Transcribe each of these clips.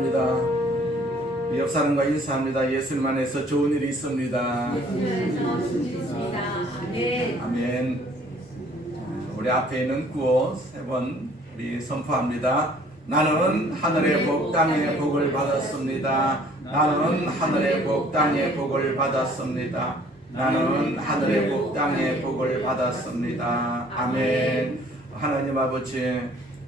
감사합니다. 옆 사람과 인사합니다. 예수님 안에서 좋은 일이 있습니다. 아멘. 우리 앞에 있는 구호 세 번 우리 선포합니다. 나는 하늘의 복 땅의 복을 받았습니다. 나는 하늘의 복 땅의 복을 받았습니다. 나는 하늘의 복 땅의 복을 받았습니다. 아멘. 하나님 아버지,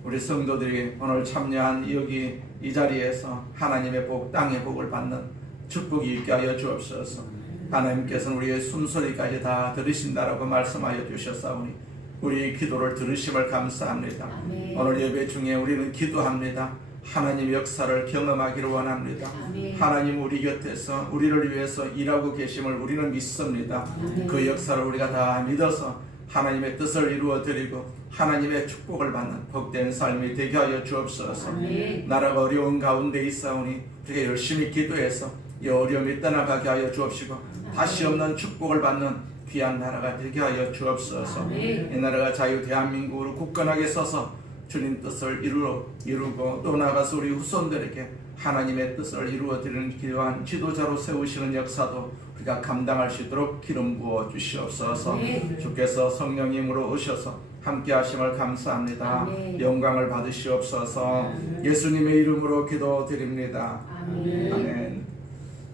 우리 성도들이 오늘 참여한 여기 이 자리에서 하나님의 복 땅의 복을 받는 축복이 있게 하여 주옵소서. 하나님께서는 우리의 숨소리까지 다 들으신다라고 말씀하여 주셨사오니 우리의 기도를 들으심을 감사합니다. 아멘. 오늘 예배 중에 우리는 기도합니다. 하나님 역사를 경험하기를 원합니다. 아멘. 하나님 우리 곁에서 우리를 위해서 일하고 계심을 우리는 믿습니다. 아멘. 그 역사를 우리가 다 믿어서 하나님의 뜻을 이루어 드리고 하나님의 축복을 받는 복된 삶이 되게 하여 주옵소서. 아멘. 나라가 어려운 가운데 있사오니 우리가 열심히 기도해서 이 어려움이 떠나가게 하여 주옵시고 다시 없는 축복을 받는 귀한 나라가 되게 하여 주옵소서. 아멘. 이 나라가 자유 대한민국으로 굳건하게 서서 주님 뜻을 이루고 또 나아가서 우리 후손들에게 하나님의 뜻을 이루어 드리는 귀한 지도자로 세우시는 역사도 우리가 감당할 수 있도록 기름 부어 주시옵소서. 아멘. 주께서 성령님으로 오셔서 함께 하심을 감사합니다. 아멘. 영광을 받으시옵소서. 아멘. 예수님의 이름으로 기도드립니다. 아멘. 아멘.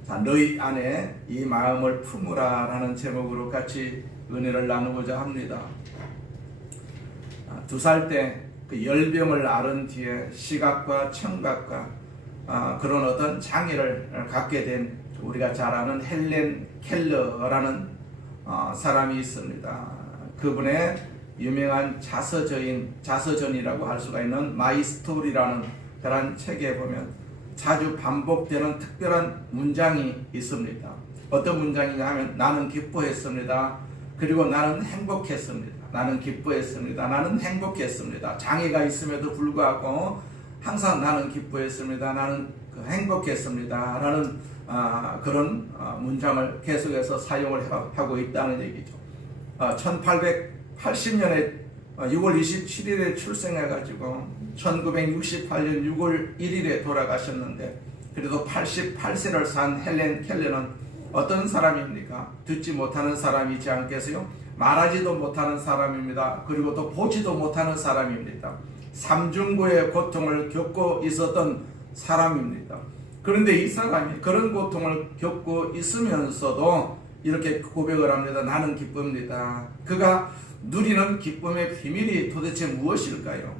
자, 너희 안에 이 마음을 품으라 라는 제목으로 같이 은혜를 나누고자 합니다. 2살 때 그 열병을 앓은 뒤에 시각과 청각과 그런 어떤 장애를 갖게 된 우리가 잘 아는 헬렌 켈러라는 사람이 있습니다. 그분의 유명한 자서전이라고 할 수가 있는 마이 스토리라는 그런 책에 보면 자주 반복되는 특별한 문장이 있습니다. 어떤 문장이냐 하면 나는 기뻐했습니다. 그리고 나는 행복했습니다. 나는 기뻐했습니다. 나는 행복했습니다. 장애가 있음에도 불구하고 항상 나는 기뻐했습니다. 나는 행복했습니다. 라는 그런 문장을 계속해서 사용을 하고 있다는 얘기죠. 1880년에 6월 27일에 출생해가지고 1968년 6월 1일에 돌아가셨는데 그래도 88세를 산 헬렌 켈러는 어떤 사람입니까? 듣지 못하는 사람이지 않겠어요? 말하지도 못하는 사람입니다. 그리고 또 보지도 못하는 사람입니다. 삼중고의 고통을 겪고 있었던 사람입니다. 그런데 이 사람이 그런 고통을 겪고 있으면서도 이렇게 고백을 합니다. 나는 기쁩니다. 그가 누리는 기쁨의 비밀이 도대체 무엇일까요?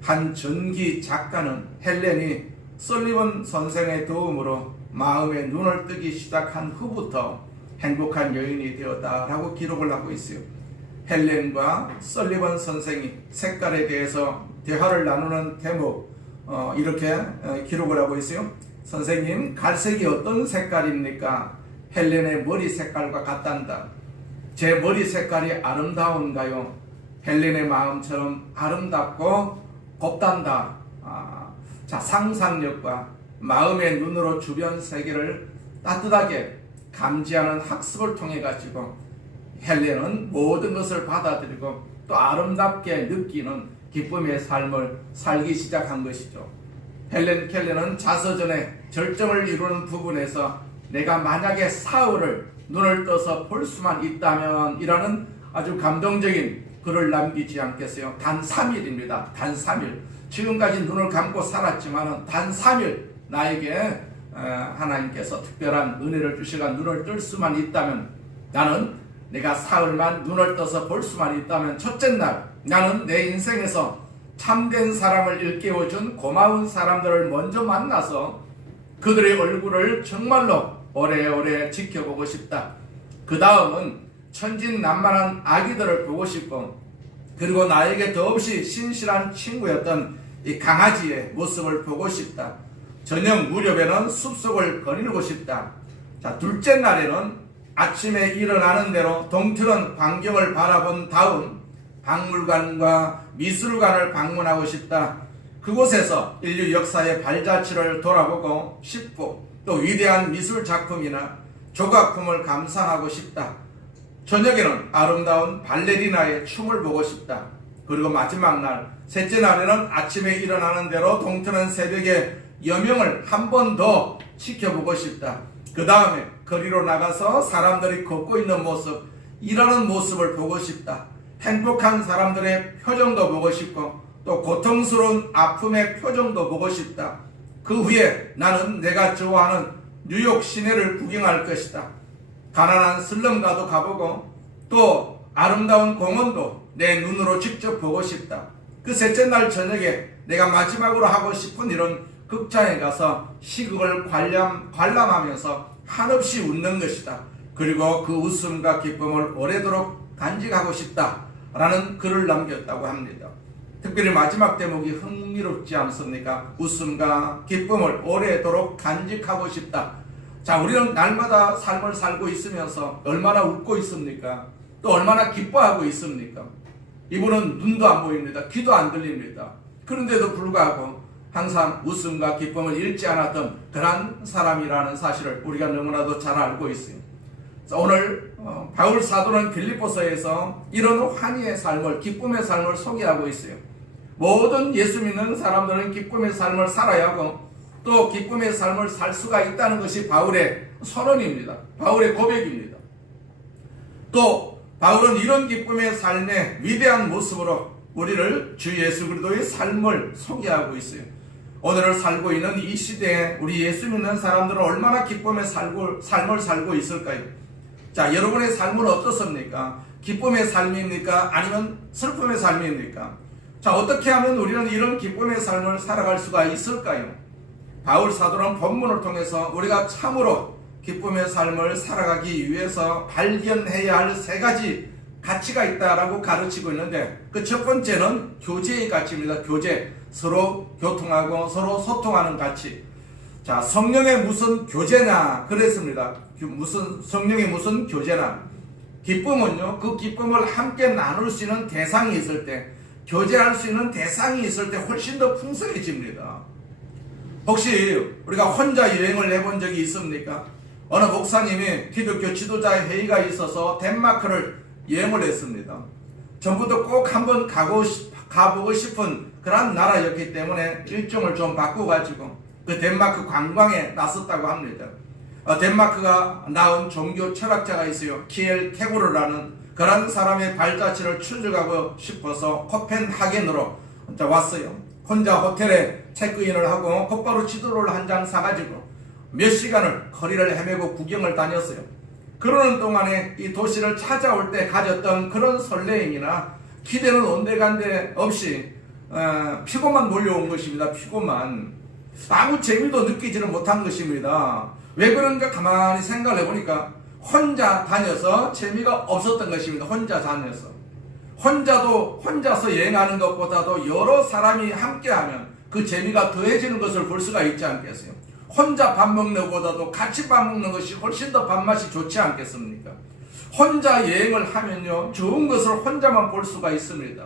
한 전기 작가는 헬렌이 설리번 선생의 도움으로 마음의 눈을 뜨기 시작한 후부터 행복한 여인이 되었다라고 기록을 하고 있어요. 헬렌과 설리번 선생이 색깔에 대해서 대화를 나누는 대목 이렇게 기록을 하고 있어요. 선생님, 갈색이 어떤 색깔입니까? 헬렌의 머리 색깔과 같단다. 제 머리 색깔이 아름다운가요? 헬렌의 마음처럼 아름답고 곱단다. 자, 상상력과 마음의 눈으로 주변 세계를 따뜻하게 감지하는 학습을 통해 가지고 헬렌은 모든 것을 받아들이고 또 아름답게 느끼는 기쁨의 삶을 살기 시작한 것이죠. 헬렌 켈러는 자서전의 절정을 이루는 부분에서 내가 만약에 사흘을 눈을 떠서 볼 수만 있다면 이라는 아주 감동적인 글을 남기지 않겠어요? 단 3일입니다. 단 3일. 지금까지 눈을 감고 살았지만 단 3일 나에게 하나님께서 특별한 은혜를 주시가 눈을 뜰 수만 있다면 나는 내가 사흘만 눈을 떠서 볼 수만 있다면 첫째 날 나는 내 인생에서 참된 사랑을 일깨워준 고마운 사람들을 먼저 만나서 그들의 얼굴을 정말로 오래오래 지켜보고 싶다. 그 다음은 천진난만한 아기들을 보고 싶고 그리고 나에게 더없이 신실한 친구였던 이 강아지의 모습을 보고 싶다. 저녁 무렵에는 숲속을 거닐고 싶다. 자, 둘째 날에는 아침에 일어나는 대로 동트는 광경을 바라본 다음 박물관과 미술관을 방문하고 싶다. 그곳에서 인류 역사의 발자취를 돌아보고 싶고 또 위대한 미술 작품이나 조각품을 감상하고 싶다. 저녁에는 아름다운 발레리나의 춤을 보고 싶다. 그리고 마지막 날, 셋째 날에는 아침에 일어나는 대로 동트는 새벽에 여명을 한 번 더 지켜보고 싶다. 그 다음에 거리로 나가서 사람들이 걷고 있는 모습, 일하는 모습을 보고 싶다. 행복한 사람들의 표정도 보고 싶고 또 고통스러운 아픔의 표정도 보고 싶다. 그 후에 나는 내가 좋아하는 뉴욕 시내를 구경할 것이다. 가난한 슬럼가도 가보고 또 아름다운 공원도 내 눈으로 직접 보고 싶다. 그 셋째 날 저녁에 내가 마지막으로 하고 싶은 일은 극장에 가서 시극을 관람하면서 한없이 웃는 것이다. 그리고 그 웃음과 기쁨을 오래도록 간직하고 싶다 라는 글을 남겼다고 합니다. 특별히 마지막 대목이 흥미롭지 않습니까? 웃음과 기쁨을 오래도록 간직하고 싶다. 자, 우리는 날마다 삶을 살고 있으면서 얼마나 웃고 있습니까? 또 얼마나 기뻐하고 있습니까? 이분은 눈도 안 보입니다. 귀도 안 들립니다. 그런데도 불구하고 항상 웃음과 기쁨을 잃지 않았던 그런 사람이라는 사실을 우리가 너무나도 잘 알고 있어요. 오늘 바울 사도는 빌립보서에서 이런 환희의 삶을, 기쁨의 삶을 소개하고 있어요. 모든 예수 믿는 사람들은 기쁨의 삶을 살아야 하고 또 기쁨의 삶을 살 수가 있다는 것이 바울의 선언입니다. 바울의 고백입니다. 또 바울은 이런 기쁨의 삶의 위대한 모습으로 우리를 주 예수 그리스도의 삶을 소개하고 있어요. 오늘을 살고 있는 이 시대에 우리 예수 믿는 사람들은 얼마나 기쁨의 삶을 살고 있을까요? 자, 여러분의 삶은 어떻습니까? 기쁨의 삶입니까? 아니면 슬픔의 삶입니까? 자, 어떻게 하면 우리는 이런 기쁨의 삶을 살아갈 수가 있을까요? 바울 사도는 본문을 통해서 우리가 참으로 기쁨의 삶을 살아가기 위해서 발견해야 할 세 가지 가치가 있다라고 가르치고 있는데 그 첫 번째는 교제의 가치입니다. 교제. 서로 교통하고 서로 소통하는 가치. 자, 성령의 무슨 교제나 그랬습니다. 성령의 무슨 교제나. 기쁨은요, 그 기쁨을 함께 나눌 수 있는 대상이 있을 때, 교제할 수 있는 대상이 있을 때 훨씬 더 풍성해집니다. 혹시 우리가 혼자 여행을 해본 적이 있습니까? 어느 목사님이 기독교 지도자 회의가 있어서 덴마크를 여행을 했습니다. 전부터 꼭 한번 가보고 싶은 그런 나라였기 때문에 일정을 좀 바꿔가지고 그 덴마크 관광에 나섰다고 합니다. 덴마크가 낳은 종교 철학자가 있어요. 키엘 케고르라는 그런 사람의 발자취를 추적하고 싶어서 코펜하겐으로 왔어요. 혼자 호텔에 체크인을 하고 곧바로 지도를 한 장 사가지고 몇 시간을 거리를 헤매고 구경을 다녔어요. 그러는 동안에 이 도시를 찾아올 때 가졌던 그런 설레임이나 기대는 온데간데 없이 피곤만 몰려온 것입니다. 피곤만. 아무 재미도 느끼지는 못한 것입니다. 왜 그런가 가만히 생각을 해보니까 혼자 다녀서 재미가 없었던 것입니다. 혼자 다녀서. 혼자서 여행하는 것보다도 여러 사람이 함께하면 그 재미가 더해지는 것을 볼 수가 있지 않겠어요? 혼자 밥 먹는 것보다도 같이 밥 먹는 것이 훨씬 더 밥맛이 좋지 않겠습니까? 혼자 여행을 하면요, 좋은 것을 혼자만 볼 수가 있습니다.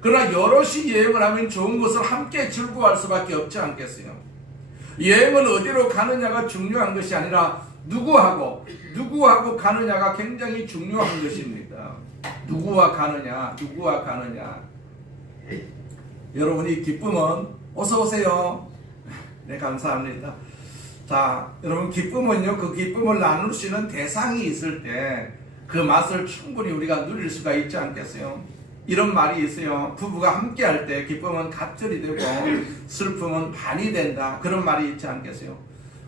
그러나 여럿이 여행을 하면 좋은 것을 함께 즐거워할 수밖에 없지 않겠어요? 여행은 어디로 가느냐가 중요한 것이 아니라 누구하고 가느냐가 굉장히 중요한 것입니다. 누구와 가느냐. 여러분이 기쁨은 어서 오세요. 네, 감사합니다. 자, 여러분 기쁨은요, 그 기쁨을 나눌 수 있는 대상이 있을 때 그 맛을 충분히 우리가 누릴 수가 있지 않겠어요? 이런 말이 있어요. 부부가 함께 할 때 기쁨은 갑절이 되고 슬픔은 반이 된다. 그런 말이 있지 않겠어요?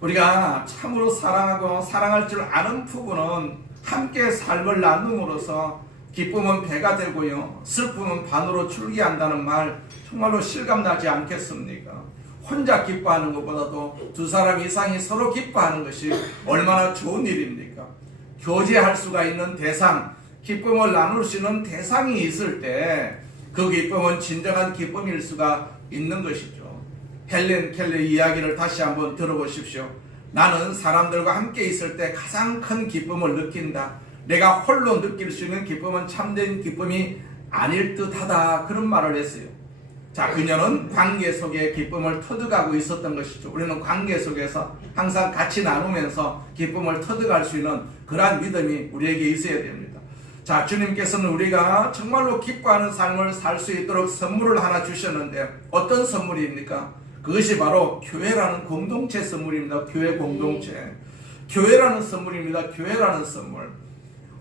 우리가 참으로 사랑하고 사랑할 줄 아는 부부는 함께 삶을 나눔으로써 기쁨은 배가 되고요, 슬픔은 반으로 줄기한다는 말 정말로 실감나지 않겠습니까? 혼자 기뻐하는 것보다도 두 사람 이상이 서로 기뻐하는 것이 얼마나 좋은 일입니까? 교제할 수가 있는 대상, 기쁨을 나눌 수 있는 대상이 있을 때 그 기쁨은 진정한 기쁨일 수가 있는 것이죠. 헬렌 켈러의 이야기를 다시 한번 들어보십시오. 나는 사람들과 함께 있을 때 가장 큰 기쁨을 느낀다. 내가 홀로 느낄 수 있는 기쁨은 참된 기쁨이 아닐 듯하다. 그런 말을 했어요. 자, 그녀는 관계 속에 기쁨을 터득하고 있었던 것이죠. 우리는 관계 속에서 항상 같이 나누면서 기쁨을 터득할 수 있는 그러한 믿음이 우리에게 있어야 됩니다. 자, 주님께서는 우리가 정말로 기뻐하는 삶을 살 수 있도록 선물을 하나 주셨는데 어떤 선물입니까? 그것이 바로 교회라는 공동체 선물입니다. 교회 공동체. 교회라는 선물입니다. 교회라는 선물.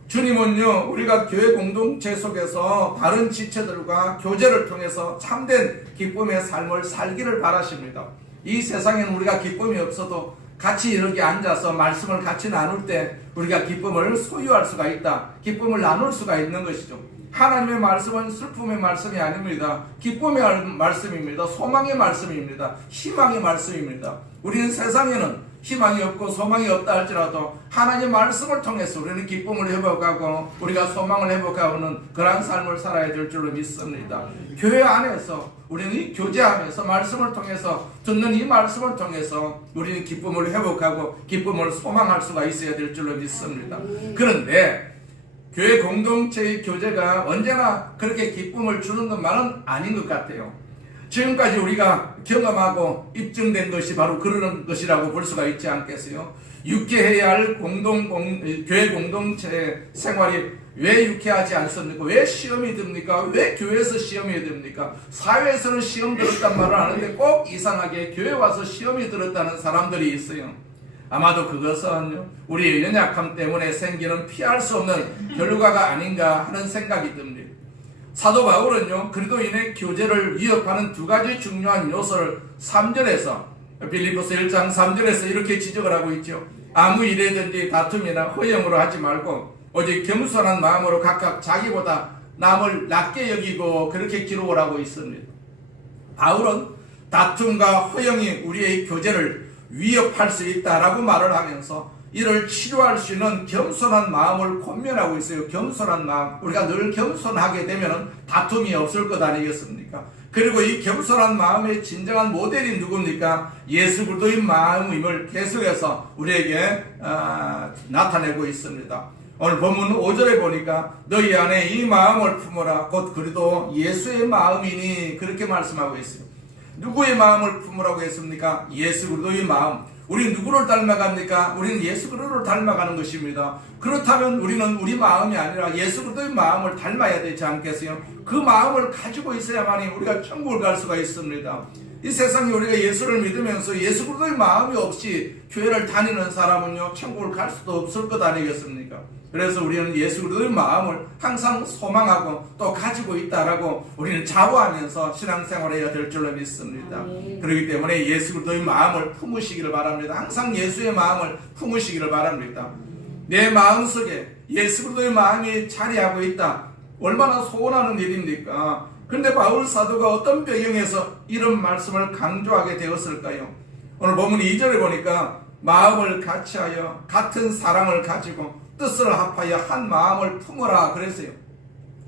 주님은요, 우리가 교회 공동체 속에서 다른 지체들과 교제를 통해서 참된 기쁨의 삶을 살기를 바라십니다. 이 세상에는 우리가 기쁨이 없어도 같이 이렇게 앉아서 말씀을 같이 나눌 때 우리가 기쁨을 소유할 수가 있다. 기쁨을 나눌 수가 있는 것이죠. 하나님의 말씀은 슬픔의 말씀이 아닙니다. 기쁨의 말씀입니다. 소망의 말씀입니다. 희망의 말씀입니다. 우리는 세상에는 희망이 없고 소망이 없다 할지라도 하나님의 말씀을 통해서 우리는 기쁨을 회복하고 우리가 소망을 회복하는 그러한 삶을 살아야 될 줄로 믿습니다. 교회 안에서 우리는 이 교제하면서 말씀을 통해서 듣는 이 말씀을 통해서 우리는 기쁨을 회복하고 기쁨을 소망할 수가 있어야 될 줄로 믿습니다. 그런데 교회 공동체의 교제가 언제나 그렇게 기쁨을 주는 것만은 아닌 것 같아요. 지금까지 우리가 경험하고 입증된 것이 바로 그러는 것이라고 볼 수가 있지 않겠어요? 유쾌해야 할 교회 공동체 생활이 왜 유쾌하지 않습니까? 왜 시험이 듭니까? 왜 교회에서 시험이 됩니까? 사회에서는 시험 들었단 말을 하는데 꼭 이상하게 교회 와서 시험이 들었다는 사람들이 있어요. 아마도 그것은 우리의 연약함 때문에 생기는 피할 수 없는 결과가 아닌가 하는 생각이 듭니다. 사도 바울은요, 그리스도인의 교제를 위협하는 두 가지 중요한 요소를 3절에서 빌립보서 1장 3절에서 이렇게 지적을 하고 있죠. 아무 일에든지 다툼이나 허영으로 하지 말고 오직 겸손한 마음으로 각각 자기보다 남을 낮게 여기고 그렇게 기록을 하고 있습니다. 바울은 다툼과 허영이 우리의 교제를 위협할 수 있다라고 말을 하면서 이를 치료할 수 있는 겸손한 마음을 권면하고 있어요. 겸손한 마음. 우리가 늘 겸손하게 되면 다툼이 없을 것 아니겠습니까? 그리고 이 겸손한 마음의 진정한 모델이 누굽니까? 예수 그리스도의 마음임을 계속해서 우리에게 나타내고 있습니다. 오늘 본문 5절에 보니까 너희 안에 이 마음을 품어라. 곧 그리스도 예수의 마음이니 그렇게 말씀하고 있어요. 누구의 마음을 품으라고 했습니까? 예수 그리스도의 마음. 우리는 누구를 닮아갑니까? 우리는 예수 그리스도를 닮아가는 것입니다. 그렇다면 우리는 우리 마음이 아니라 예수 그리스도의 마음을 닮아야 되지 않겠어요? 그 마음을 가지고 있어야만이 우리가 천국을 갈 수가 있습니다. 이 세상에 우리가 예수를 믿으면서 예수 그리스도의 마음이 없이 교회를 다니는 사람은요, 천국을 갈 수도 없을 것 아니겠습니까? 그래서 우리는 예수 그리스도의 마음을 항상 소망하고 또 가지고 있다라고 우리는 자부하면서 신앙생활을 해야 될 줄로 믿습니다. 그렇기 때문에 예수 그리스도의 마음을 품으시기를 바랍니다. 항상 예수의 마음을 품으시기를 바랍니다. 내 마음속에 예수 그리스도의 마음이 자리하고 있다. 얼마나 소원하는 일입니까? 그런데 바울 사도가 어떤 배경에서 이런 말씀을 강조하게 되었을까요? 오늘 본문 2절에 보니까 마음을 같이하여 같은 사랑을 가지고 뜻을 합하여 한 마음을 품어라 그랬어요.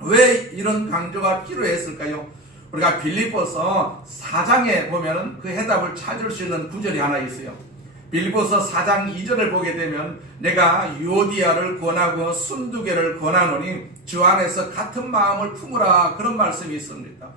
왜 이런 강조가 필요했을까요? 우리가 빌립보서 4장에 보면 그 해답을 찾을 수 있는 구절이 하나 있어요. 빌립보서 4장 2절을 보게 되면 내가 유오디아를 권하고 순두개를 권하노니 주 안에서 같은 마음을 품으라 그런 말씀이 있습니다.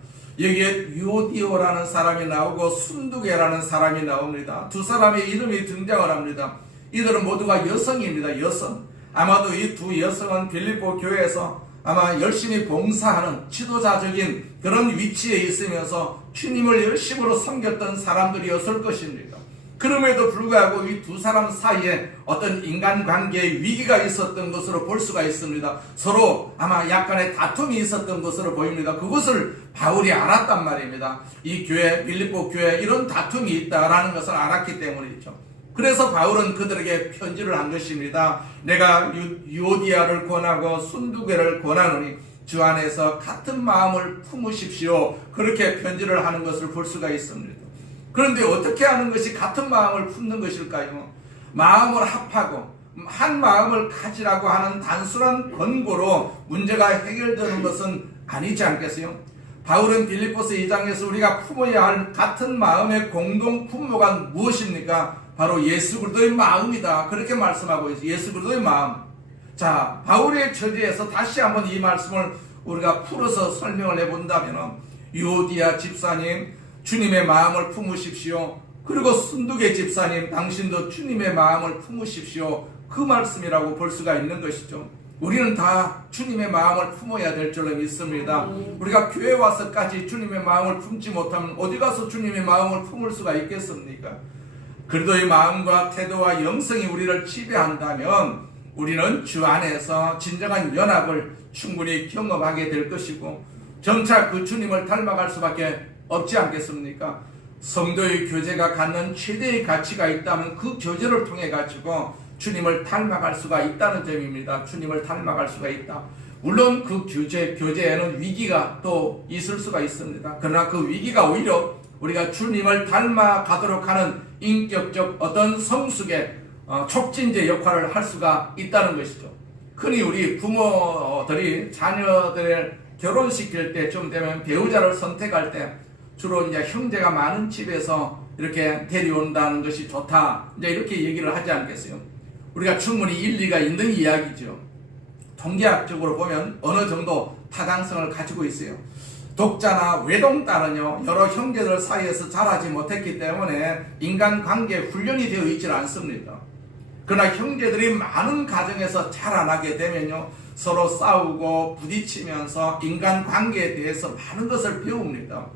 여기에 유오디오라는 사람이 나오고 순두개라는 사람이 나옵니다. 두 사람의 이름이 등장을 합니다. 이들은 모두가 여성입니다. 여성. 아마도 이 두 여성은 빌립보 교회에서 아마 열심히 봉사하는 지도자적인 그런 위치에 있으면서 주님을 열심으로 섬겼던 사람들이었을 것입니다. 그럼에도 불구하고 이 두 사람 사이에 어떤 인간관계의 위기가 있었던 것으로 볼 수가 있습니다. 서로 아마 약간의 다툼이 있었던 것으로 보입니다. 그것을 바울이 알았단 말입니다. 이 교회, 빌립보 교회에 이런 다툼이 있다라는 것을 알았기 때문이죠. 그래서 바울은 그들에게 편지를 한 것입니다. 내가 유오디아를 권하고 순두개를 권하노니 주 안에서 같은 마음을 품으십시오. 그렇게 편지를 하는 것을 볼 수가 있습니다. 그런데 어떻게 하는 것이 같은 마음을 품는 것일까요? 마음을 합하고 한 마음을 가지라고 하는 단순한 권고로 문제가 해결되는 것은 아니지 않겠어요? 바울은 빌립보서 2장에서 우리가 품어야 할 같은 마음의 공동 품모가 무엇입니까? 바로 예수 그리스도의 마음이다. 그렇게 말씀하고 있어요. 예수 그리스도의 마음. 자, 바울의 처지에서 다시 한번 이 말씀을 우리가 풀어서 설명을 해본다면 유오디아 집사님, 주님의 마음을 품으십시오. 그리고 순두개 집사님, 당신도 주님의 마음을 품으십시오. 그 말씀이라고 볼 수가 있는 것이죠. 우리는 다 주님의 마음을 품어야 될 줄로 믿습니다. 우리가 교회 와서까지 주님의 마음을 품지 못하면 어디 가서 주님의 마음을 품을 수가 있겠습니까? 그리도의 마음과 태도와 영성이 우리를 지배한다면 우리는 주 안에서 진정한 연합을 충분히 경험하게 될 것이고 점차 그 주님을 닮아갈 수밖에 없지 않겠습니까? 성도의 교제가 갖는 최대의 가치가 있다면 그 교제를 통해 가지고 주님을 닮아갈 수가 있다는 점입니다. 주님을 닮아갈 수가 있다. 물론 그 교제에는 위기가 또 있을 수가 있습니다. 그러나 그 위기가 오히려 우리가 주님을 닮아가도록 하는 인격적 어떤 성숙의 촉진제 역할을 할 수가 있다는 것이죠. 흔히 우리 부모들이 자녀들을 결혼시킬 때쯤 되면 배우자를 선택할 때 주로 이제 형제가 많은 집에서 이렇게 데려온다는 것이 좋다. 이제 이렇게 얘기를 하지 않겠어요? 우리가 충분히 일리가 있는 이야기죠. 통계학적으로 보면 어느 정도 타당성을 가지고 있어요. 독자나 외동딸은요, 여러 형제들 사이에서 자라지 못했기 때문에 인간관계에 훈련이 되어 있지 않습니다. 그러나 형제들이 많은 가정에서 자라나게 되면요, 서로 싸우고 부딪히면서 인간관계에 대해서 많은 것을 배웁니다.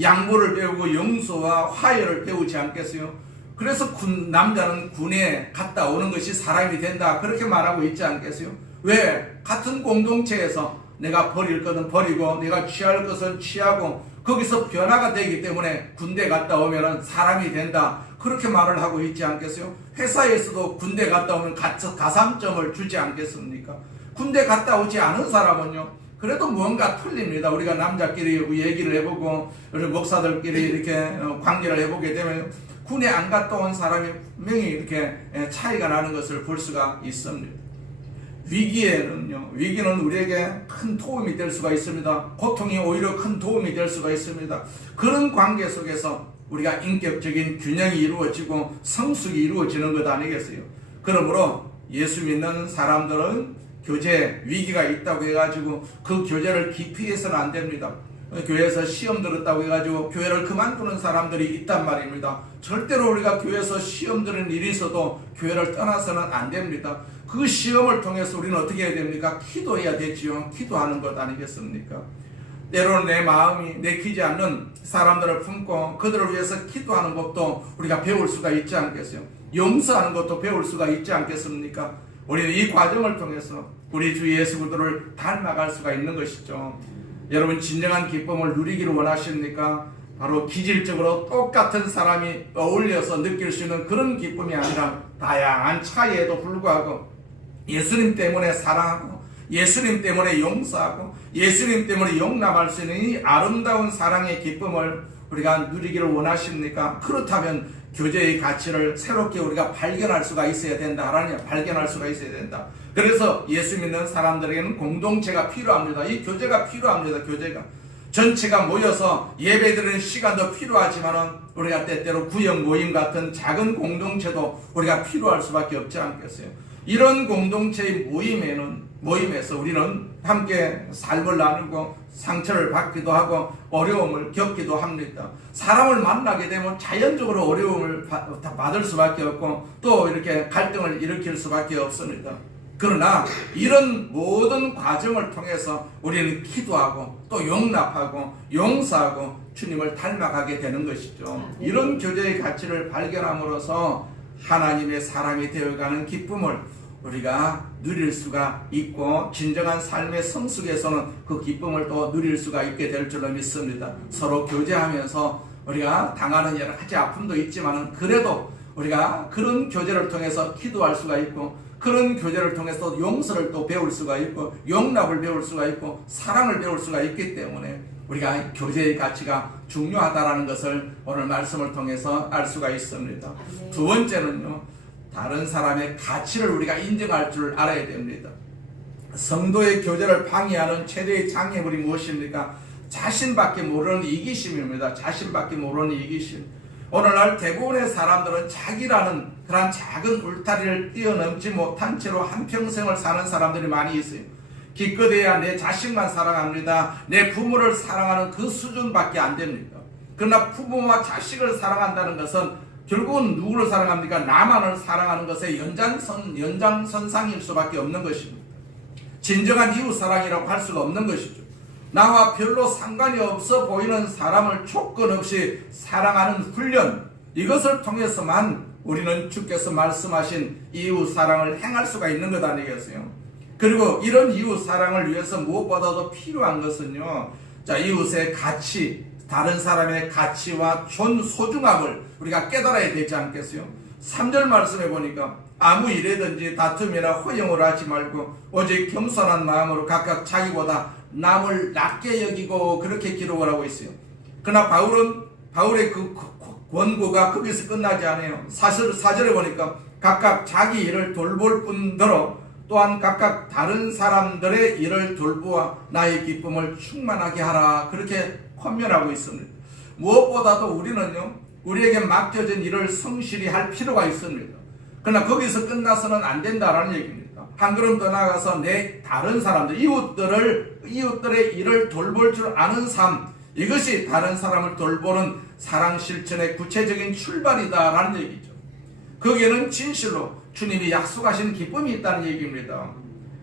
양보를 배우고 용서와 화해를 배우지 않겠어요? 그래서 남자는 군에 갔다 오는 것이 사람이 된다, 그렇게 말하고 있지 않겠어요? 왜? 같은 공동체에서 내가 버릴 것은 버리고 내가 취할 것은 취하고 거기서 변화가 되기 때문에 군대 갔다 오면 사람이 된다, 그렇게 말을 하고 있지 않겠어요? 회사에서도 군대 갔다 오면 가산점을 주지 않겠습니까? 군대 갔다 오지 않은 사람은요, 그래도 뭔가 틀립니다. 우리가 남자끼리 얘기를 해보고 우리 목사들끼리 이렇게 관계를 해보게 되면 군에 안 갔다 온 사람이 분명히 이렇게 차이가 나는 것을 볼 수가 있습니다. 위기는 우리에게 큰 도움이 될 수가 있습니다. 고통이 오히려 큰 도움이 될 수가 있습니다. 그런 관계 속에서 우리가 인격적인 균형이 이루어지고 성숙이 이루어지는 것 아니겠어요? 그러므로 예수 믿는 사람들은 교제 위기가 있다고 해가지고 그 교제를 기피해서는 안 됩니다. 교회에서 시험 들었다고 해가지고 교회를 그만두는 사람들이 있단 말입니다. 절대로 우리가 교회에서 시험 들은 일이 있어도 교회를 떠나서는 안 됩니다. 그 시험을 통해서 우리는 어떻게 해야 됩니까? 기도해야 되지요. 기도하는 것 아니겠습니까? 때로는 내 마음이 내키지 않는 사람들을 품고 그들을 위해서 기도하는 것도 우리가 배울 수가 있지 않겠어요? 용서하는 것도 배울 수가 있지 않겠습니까? 우리는 이 과정을 통해서 우리 주 예수 그리스도를 닮아갈 수가 있는 것이죠. 여러분, 진정한 기쁨을 누리기를 원하십니까? 바로 기질적으로 똑같은 사람이 어울려서 느낄 수 있는 그런 기쁨이 아니라 다양한 차이에도 불구하고 예수님 때문에 사랑하고 예수님 때문에 용서하고 예수님 때문에 용납할 수 있는 이 아름다운 사랑의 기쁨을 우리가 누리기를 원하십니까? 그렇다면 교제의 가치를 새롭게 우리가 발견할 수가 있어야 된다. 하나님, 발견할 수가 있어야 된다. 그래서 예수 믿는 사람들에게는 공동체가 필요합니다. 이 교제가 필요합니다. 교제가 전체가 모여서 예배드리는 시간도 필요하지만은 우리가 때때로 구역 모임 같은 작은 공동체도 우리가 필요할 수밖에 없지 않겠어요? 이런 공동체의 모임에서 우리는 함께 삶을 나누고 상처를 받기도 하고 어려움을 겪기도 합니다. 사람을 만나게 되면 자연적으로 어려움을 받을 수밖에 없고 또 이렇게 갈등을 일으킬 수밖에 없습니다. 그러나 이런 모든 과정을 통해서 우리는 기도하고 또 용납하고 용서하고 주님을 닮아가게 되는 것이죠. 이런 교제의 가치를 발견함으로써 하나님의 사람이 되어가는 기쁨을 우리가 누릴 수가 있고 진정한 삶의 성숙에서는 그 기쁨을 또 누릴 수가 있게 될 줄로 믿습니다. 서로 교제하면서 우리가 당하는 여러 가지 아픔도 있지만 그래도 우리가 그런 교제를 통해서 기도할 수가 있고 그런 교제를 통해서 용서를 또 배울 수가 있고 용납을 배울 수가 있고 사랑을 배울 수가 있기 때문에 우리가 교제의 가치가 중요하다는 것을 오늘 말씀을 통해서 알 수가 있습니다. 두 번째는요, 다른 사람의 가치를 우리가 인정할 줄 알아야 됩니다. 성도의 교제를 방해하는 최대의 장애물이 무엇입니까? 자신밖에 모르는 이기심입니다. 자신밖에 모르는 이기심. 오늘날 대부분의 사람들은 자기라는 그런 작은 울타리를 뛰어넘지 못한 채로 한평생을 사는 사람들이 많이 있어요. 기껏해야 내 자식만 사랑합니다. 내 부모를 사랑하는 그 수준밖에 안 됩니다. 그러나 부모와 자식을 사랑한다는 것은 결국은 누구를 사랑합니까? 나만을 사랑하는 것의 연장선상일 수밖에 없는 것입니다. 진정한 이웃사랑이라고 할 수가 없는 것이죠. 나와 별로 상관이 없어 보이는 사람을 조건 없이 사랑하는 훈련, 이것을 통해서만 우리는 주께서 말씀하신 이웃사랑을 행할 수가 있는 것 아니겠어요? 그리고 이런 이웃사랑을 위해서 무엇보다도 필요한 것은요, 자, 이웃의 가치, 다른 사람의 가치와 소중함을 우리가 깨달아야 되지 않겠어요? 3절 말씀해 보니까 아무 일에든지 다툼이나 허용을 하지 말고 오직 겸손한 마음으로 각각 자기보다 남을 낮게 여기고, 그렇게 기록을 하고 있어요. 그러나 바울의 그 권고가 거기서 끝나지 않아요. 4절에 보니까 각각 자기 일을 돌볼 뿐더러 또한 각각 다른 사람들의 일을 돌보아 나의 기쁨을 충만하게 하라, 그렇게 권면하고 있습니다. 무엇보다도 우리는요, 우리에게 맡겨진 일을 성실히 할 필요가 있습니다. 그러나 거기서 끝나서는 안 된다라는 얘기입니다. 한 걸음 더 나아가서 내 다른 사람들, 이웃들의 일을 돌볼 줄 아는 삶, 이것이 다른 사람을 돌보는 사랑 실천의 구체적인 출발이다라는 얘기죠. 거기에는 진실로 주님이 약속하신 기쁨이 있다는 얘기입니다.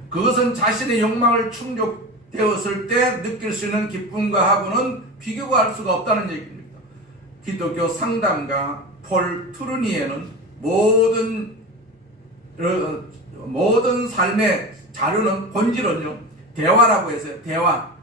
그것은 자신의 욕망을 충족되었을 때 느낄 수 있는 기쁨과 하고는 비교가 할 수가 없다는 얘기입니다. 기독교 상담가 폴 트루니에는 모든 삶의 자료는 본질은요, 대화라고 했어요. 대화.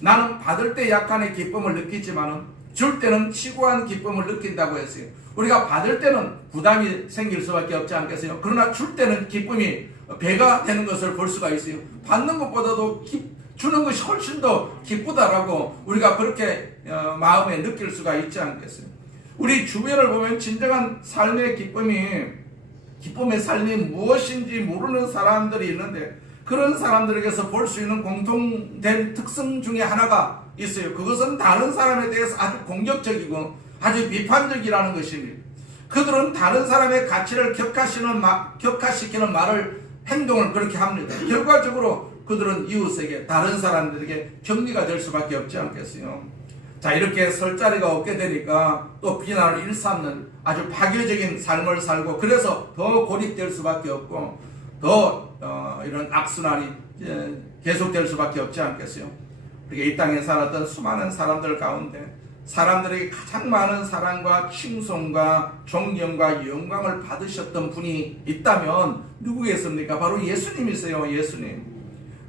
나는 받을 때 약간의 기쁨을 느끼지만은 줄 때는 치고한 기쁨을 느낀다고 했어요. 우리가 받을 때는 부담이 생길 수밖에 없지 않겠어요? 그러나 줄 때는 기쁨이 배가 되는 것을 볼 수가 있어요. 받는 것보다도 주는 것이 훨씬 더 기쁘다라고 우리가 그렇게 마음에 느낄 수가 있지 않겠어요? 우리 주변을 보면 진정한 삶의 기쁨의 삶이 무엇인지 모르는 사람들이 있는데, 그런 사람들에게서 볼 수 있는 공통된 특성 중에 하나가 있어요. 그것은 다른 사람에 대해서 아주 공격적이고 아주 비판적이라는 것입니다. 그들은 다른 사람의 가치를 격화시키는 행동을 그렇게 합니다. 결과적으로 그들은 이웃에게, 다른 사람들에게 격리가 될 수밖에 없지 않겠어요? 자, 이렇게 설 자리가 없게 되니까 또 비난을 일삼는 아주 파괴적인 삶을 살고, 그래서 더 고립될 수밖에 없고 더 이런 악순환이 계속될 수밖에 없지 않겠어요? 우리가 이 땅에 살았던 수많은 사람들 가운데 사람들에게 가장 많은 사랑과 칭송과 존경과 영광을 받으셨던 분이 있다면 누구겠습니까? 바로 예수님이세요. 예수님.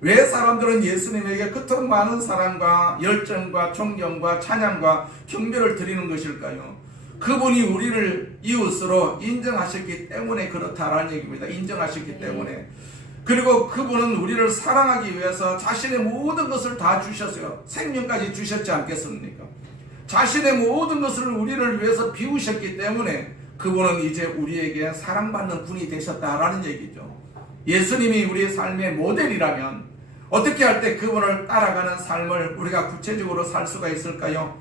왜 사람들은 예수님에게 그토록 많은 사랑과 열정과 존경과 찬양과 경배를 드리는 것일까요? 그분이 우리를 이웃으로 인정하셨기 때문에 그렇다라는 얘기입니다. 인정하셨기 때문에. 그리고 그분은 우리를 사랑하기 위해서 자신의 모든 것을 다 주셨어요. 생명까지 주셨지 않겠습니까? 자신의 모든 것을 우리를 위해서 비우셨기 때문에 그분은 이제 우리에게 사랑받는 분이 되셨다라는 얘기죠. 예수님이 우리의 삶의 모델이라면 어떻게 할 때 그분을 따라가는 삶을 우리가 구체적으로 살 수가 있을까요?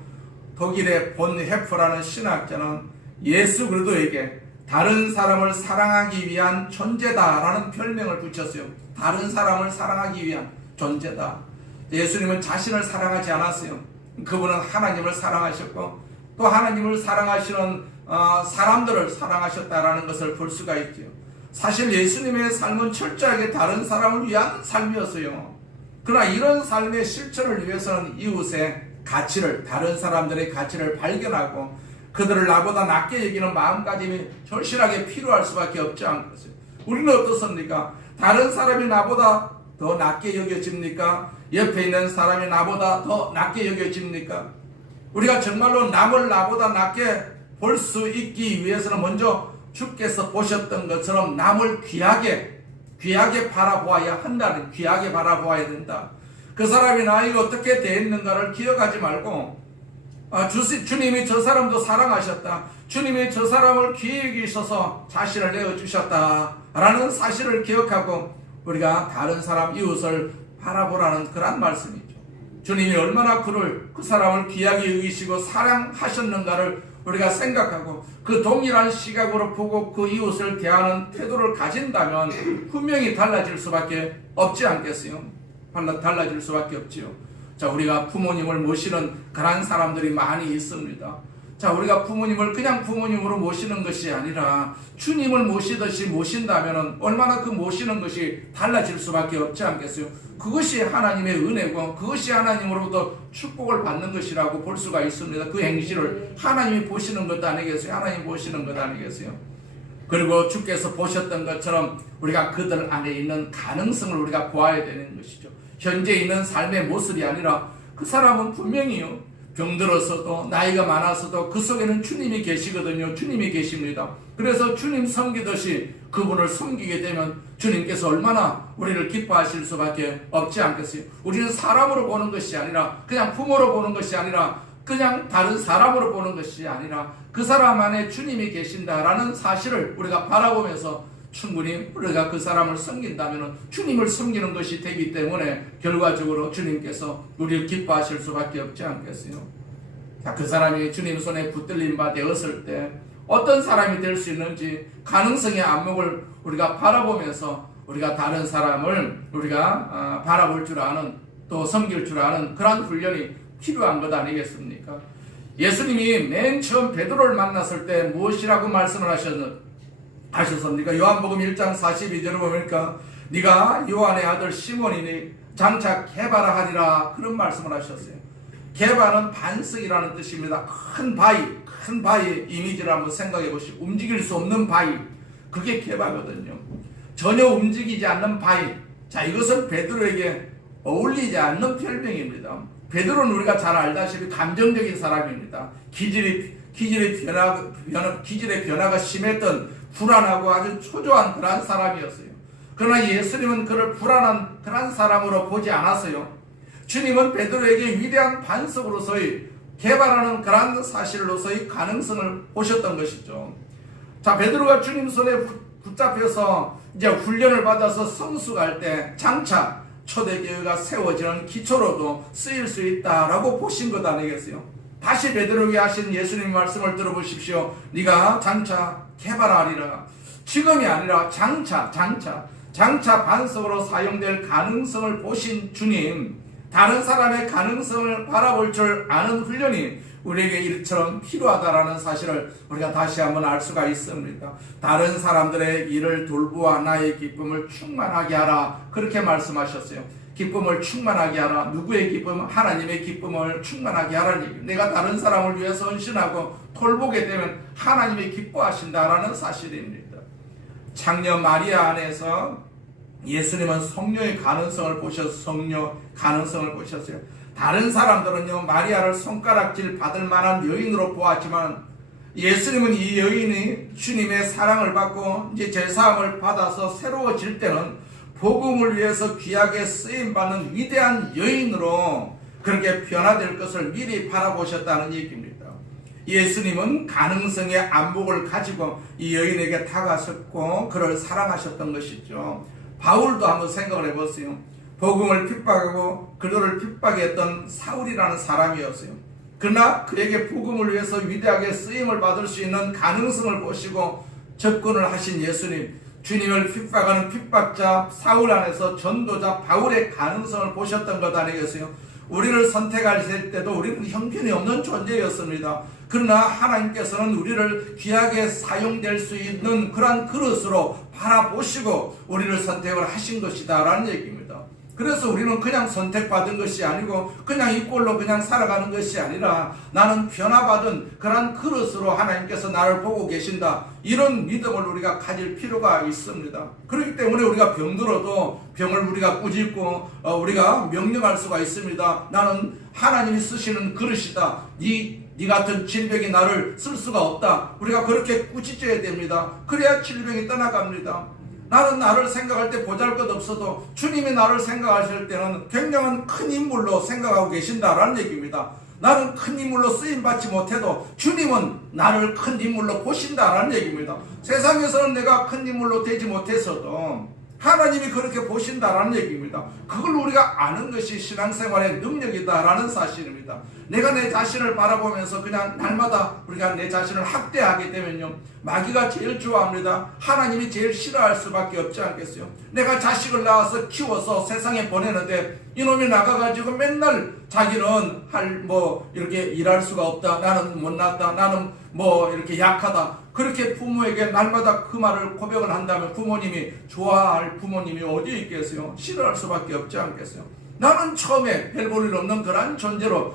독일의 본 헤퍼라는 신학자는 예수 그리스도에게 다른 사람을 사랑하기 위한 존재다라는 별명을 붙였어요. 다른 사람을 사랑하기 위한 존재다. 예수님은 자신을 사랑하지 않았어요. 그분은 하나님을 사랑하셨고 또 하나님을 사랑하시는 사람들을 사랑하셨다라는 것을 볼 수가 있죠. 사실 예수님의 삶은 철저하게 다른 사람을 위한 삶이었어요. 그러나 이런 삶의 실천을 위해서는 이웃의 가치를, 다른 사람들의 가치를 발견하고 그들을 나보다 낮게 여기는 마음가짐이 절실하게 필요할 수밖에 없지 않겠어요. 우리는 어떻습니까? 다른 사람이 나보다 더 낮게 여겨집니까? 옆에 있는 사람이 나보다 더 낮게 여겨집니까? 우리가 정말로 남을 나보다 낮게 볼 수 있기 위해서는 먼저 주께서 보셨던 것처럼 남을 귀하게 바라보아야 한다는, 귀하게 바라보아야 된다. 그 사람이 나에게 어떻게 대했는가를 기억하지 말고 주님이 저 사람도 사랑하셨다, 주님이 저 사람을 귀히 여기셔서 자신을 내어주셨다 라는 사실을 기억하고 우리가 다른 사람, 이웃을 바라보라는 그런 말씀이죠. 주님이 얼마나 그 사람을 귀하게 여기시고 사랑하셨는가를 우리가 생각하고 그 동일한 시각으로 보고 그 이웃을 대하는 태도를 가진다면 분명히 달라질 수밖에 없지 않겠어요? 달라질 수밖에 없지요. 자, 우리가 부모님을 모시는 그런 사람들이 많이 있습니다. 자, 우리가 부모님을 그냥 부모님으로 모시는 것이 아니라 주님을 모시듯이 모신다면 얼마나 그 모시는 것이 달라질 수밖에 없지 않겠어요? 그것이 하나님의 은혜고 그것이 하나님으로부터 축복을 받는 것이라고 볼 수가 있습니다. 그 행실을 하나님이 보시는 것 아니겠어요? 하나님 보시는 것 아니겠어요? 그리고 주께서 보셨던 것처럼 우리가 그들 안에 있는 가능성을 우리가 보아야 되는 것이죠. 현재 있는 삶의 모습이 아니라 그 사람은 분명히요, 병들었어도 나이가 많았어도 그 속에는 주님이 계시거든요. 주님이 계십니다. 그래서 주님 섬기듯이 그분을 섬기게 되면 주님께서 얼마나 우리를 기뻐하실 수밖에 없지 않겠어요? 우리는 사람으로 보는 것이 아니라 그냥 부모로 보는 것이 아니라 그냥 다른 사람으로 보는 것이 아니라 그 사람 안에 주님이 계신다라는 사실을 우리가 바라보면서 충분히 우리가 그 사람을 섬긴다면 주님을 섬기는 것이 되기 때문에 결과적으로 주님께서 우리를 기뻐하실 수밖에 없지 않겠어요? 자, 그 사람이 주님 손에 붙들린 바 되었을 때 어떤 사람이 될 수 있는지 가능성의 안목을 우리가 바라보면서 우리가 다른 사람을 우리가 바라볼 줄 아는, 또 섬길 줄 아는 그러한 훈련이 필요한 것 아니겠습니까? 예수님이 맨 처음 베드로를 만났을 때 무엇이라고 말씀을 하셨습니까? 요한복음 1장 42절을 보니까 네가 요한의 아들 시몬이니 장차 게바라 하리라, 그런 말씀을 하셨어요. 게바는 반석이라는 뜻입니다. 큰 바위 이미지를 한번 생각해 보시고, 움직일 수 없는 바위, 그게 게바거든요. 전혀 움직이지 않는 바위. 자, 이것은 베드로에게 어울리지 않는 별명입니다. 베드로는 우리가 잘 알다시피 감정적인 사람입니다. 기질의 변화가 심했던 불안하고 아주 초조한 그러한 사람이었어요. 그러나 예수님은 그를 불안한 그러한 사람으로 보지 않았어요. 주님은 베드로에게 위대한 반석으로서의 개발하는 그러한 사실로서의 가능성을 보셨던 것이죠. 자, 베드로가 주님 손에 붙잡혀서 이제 훈련을 받아서 성숙할 때 장차 초대교회가 세워지는 기초로도 쓰일 수 있다라고 보신 것 아니겠어요? 다시 베드로에게 하신 예수님 말씀을 들어보십시오. 네가 장차 개발하리라. 지금이 아니라 장차 반석으로 사용될 가능성을 보신 주님, 다른 사람의 가능성을 바라볼 줄 아는 훈련이 우리에게 이처럼 필요하다라는 사실을 우리가 다시 한번 알 수가 있습니다. 다른 사람들의 일을 돌보아 나의 기쁨을 충만하게 하라, 그렇게 말씀하셨어요. 기쁨을 충만하게 하라. 누구의 기쁨? 하나님의 기쁨을 충만하게 하라는 얘기예요. 내가 다른 사람을 위해서 헌신하고 돌보게 되면 하나님이 기뻐하신다라는 사실입니다. 창녀 마리아 안에서 예수님은 성녀의 가능성을 보셨어요. 다른 사람들은요, 마리아를 손가락질 받을 만한 여인으로 보았지만 예수님은 이 여인이 주님의 사랑을 받고 이제 제사함을 받아서 새로워질 때는 복음을 위해서 귀하게 쓰임받는 위대한 여인으로 그렇게 변화될 것을 미리 바라보셨다는 얘기입니다. 예수님은 가능성의 안목을 가지고 이 여인에게 다가섰고 그를 사랑하셨던 것이죠. 바울도 한번 생각을 해보세요. 복음을 핍박하고 그들을 핍박했던 사울이라는 사람이었어요. 그러나 그에게 복음을 위해서 위대하게 쓰임을 받을 수 있는 가능성을 보시고 접근을 하신 예수님, 주님을 핍박하는 핍박자 사울 안에서 전도자 바울의 가능성을 보셨던 것 아니겠어요? 우리를 선택하실 때도 우리는 형편이 없는 존재였습니다. 그러나 하나님께서는 우리를 귀하게 사용될 수 있는 그러한 그릇으로 바라보시고 우리를 선택을 하신 것이다 라는 얘기입니다. 그래서 우리는 그냥 선택받은 것이 아니고 그냥 이 꼴로 그냥 살아가는 것이 아니라 나는 변화받은 그런 그릇으로 하나님께서 나를 보고 계신다, 이런 믿음을 우리가 가질 필요가 있습니다. 그렇기 때문에 우리가 병들어도 병을 우리가 꾸짖고 우리가 명령할 수가 있습니다. 나는 하나님이 쓰시는 그릇이다. 네 같은 질병이 나를 쓸 수가 없다. 우리가 그렇게 꾸짖어야 됩니다. 그래야 질병이 떠나갑니다. 나는 나를 생각할 때 보잘것없어도 주님이 나를 생각하실 때는 굉장한 큰 인물로 생각하고 계신다라는 얘기입니다. 나는 큰 인물로 쓰임받지 못해도 주님은 나를 큰 인물로 보신다라는 얘기입니다. 세상에서는 내가 큰 인물로 되지 못했어도 하나님이 그렇게 보신다라는 얘기입니다. 그걸 우리가 아는 것이 신앙생활의 능력이다라는 사실입니다. 내가 내 자신을 바라보면서 그냥 날마다 우리가 내 자신을 학대하게 되면요, 마귀가 제일 좋아합니다. 하나님이 제일 싫어할 수밖에 없지 않겠어요? 내가 자식을 낳아서 키워서 세상에 보내는데 이놈이 나가가지고 맨날 자기는 이렇게 일할 수가 없다, 나는 못났다, 나는 이렇게 약하다, 그렇게 부모에게 날마다 그 말을 고백을 한다면 부모님이 좋아할 부모님이 어디 있겠어요? 싫어할 수밖에 없지 않겠어요? 나는 처음에 별 볼 일 없는 그런 존재로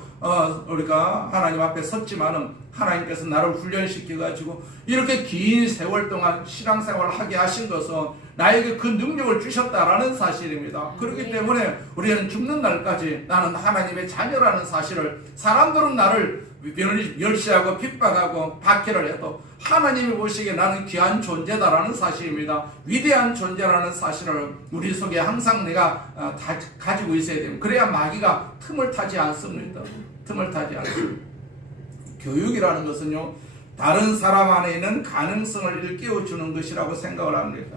우리가 하나님 앞에 섰지만은 하나님께서 나를 훈련시켜가지고 이렇게 긴 세월 동안 신앙생활을 하게 하신 것은 나에게 그 능력을 주셨다라는 사실입니다. 그렇기 때문에 우리는 죽는 날까지 나는 하나님의 자녀라는 사실을, 사람들은 나를 멸시하고 핍박하고 박해를 해도 하나님이 보시기에 나는 귀한 존재다라는 사실입니다. 위대한 존재라는 사실을 우리 속에 항상 내가 가지고 있어야 됩니다. 그래야 마귀가 틈을 타지 않습니다. 틈을 타지 않습니다. 교육이라는 것은요, 다른 사람 안에 있는 가능성을 일깨워주는 것이라고 생각을 합니다.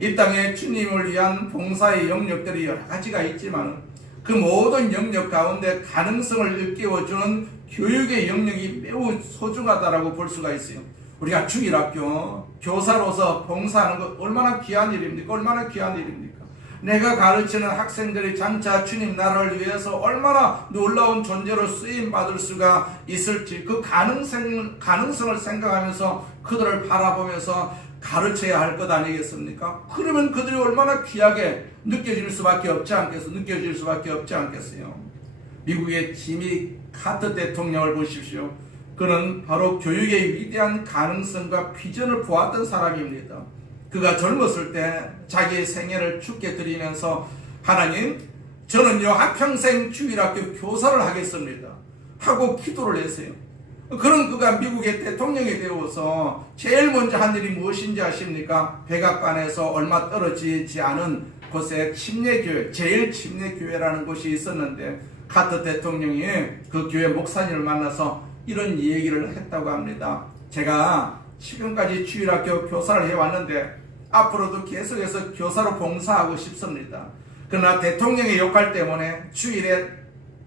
이 땅에 주님을 위한 봉사의 영역들이 여러 가지가 있지만 그 모든 영역 가운데 가능성을 일깨워주는 교육의 영역이 매우 소중하다라고 볼 수가 있어요. 우리가 주일학교 교사로서 봉사하는 것 얼마나 귀한 일입니까? 얼마나 귀한 일입니까? 내가 가르치는 학생들이 장차 주님 나라를 위해서 얼마나 놀라운 존재로 쓰임받을 수가 있을지 그 가능성을 생각하면서 그들을 바라보면서 가르쳐야 할 것 아니겠습니까? 그러면 그들이 얼마나 귀하게 느껴질 수밖에 없지 않겠어요? 미국의 지미 카터 대통령을 보십시오. 그는 바로 교육의 위대한 가능성과 비전을 보았던 사람입니다. 그가 젊었을 때 자기의 생애를 주께 드리면서 하나님, 저는요 한평생 주일학교 교사를 하겠습니다 하고 기도를 했어요. 그런 그가 미국의 대통령이 되어서 제일 먼저 한 일이 무엇인지 아십니까? 백악관에서 얼마 떨어지지 않은 곳에 침례교회, 제일 침례교회라는 곳이 있었는데 카터 대통령이 그 교회 목사님을 만나서 이런 얘기를 했다고 합니다. 제가 지금까지 주일학교 교사를 해왔는데 앞으로도 계속해서 교사로 봉사하고 싶습니다. 그러나 대통령의 역할 때문에 주일에